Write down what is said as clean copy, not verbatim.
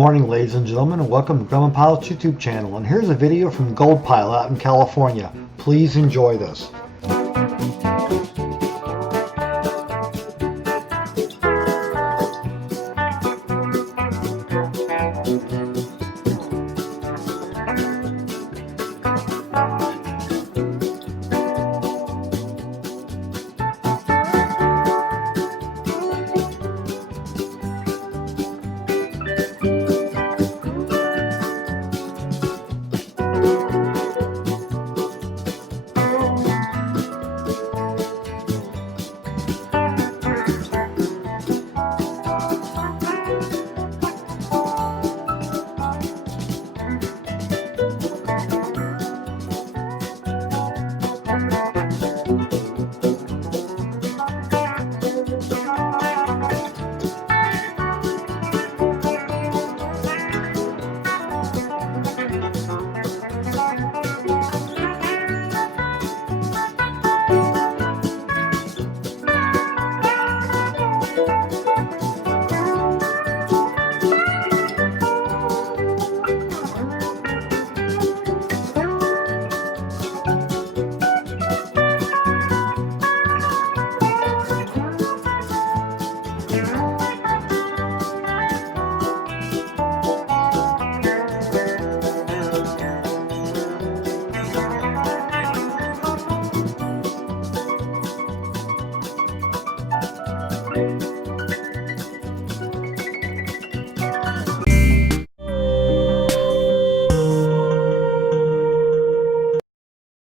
morning, ladies and gentlemen, and welcome to Grumman Pilot's YouTube channel. And here's a video from Gold Pile out in California. Please enjoy this.